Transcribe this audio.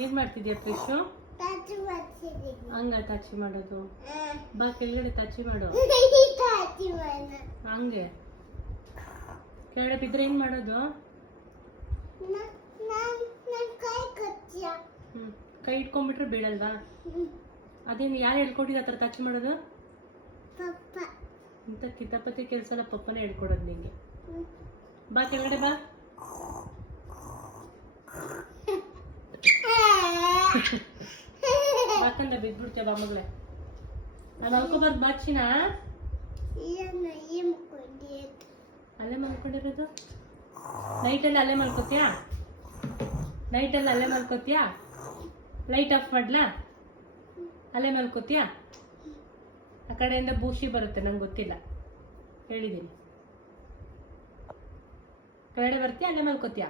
ಏನ್ ಮಾಡ್ತಿದ್ಯಾ ಪ್ರೇಷು? ಹಂಗ ತಾಚಿ ಮಾಡೋದು? ಬಾ ಕೆಳಗಡೆ ತಾಚಿ ಮಾಡು. ಹಂಗೆ ಕೆಳಗಡೆ ಬಿದ್ರೆ ಏನ್ ಮಾಡೋದು? ಕೈ ಇಟ್ಕೊಂಡ್ಬಿಟ್ರೆ ಬೀಳಲ್ವಾ? ಅದೇನು ಯಾರು ಹೇಳ್ಕೊಟ್ಟಿದ ಆ ಥರ ತಾಚಿ ಮಾಡೋದು? ಇಂಥ ಕಿತಾಪತಿ ಕೆಲಸ ಎಲ್ಲ ಪಪ್ಪನೇ ಹೇಳ್ಕೊಡೋದು ನಿಂಗೆ. ಬಾ ಕೆಳಗಡೆ ಬಾ. ಬಾಕಂದ ಬಿದ್ಬಿಡ್ತೀಯ ಬಾ ಮಗಳೇ. ನಾನು ಮಲ್ಕೋಬಾರ್ದು ಬಾಚಿನ ಅಲ್ಲೇ ಮಲ್ಕೊಂಡಿರೋದು. ನೈಟಲ್ಲಿ ಅಲ್ಲೇ ಮಲ್ಕೋತೀಯಾ? ನೈಟಲ್ಲಿ ಅಲ್ಲೇ ಮಲ್ಕೋತೀಯಾ? ಲೈಟ್ ಆಫ್ ಮಾಡ್ಲಾ? ಅಲ್ಲೇ ಮಲ್ಕೋತೀಯಾ? ಆ ಕಡೆಯಿಂದ ಬೂಶಿ ಬರುತ್ತೆ, ನಂಗೆ ಗೊತ್ತಿಲ್ಲ, ಹೇಳಿದ್ದೀನಿ. ಕೆಳಗಡೆ ಬರ್ತೀಯಾ? ಅಲ್ಲೇ ಮಲ್ಕೋತೀಯಾ?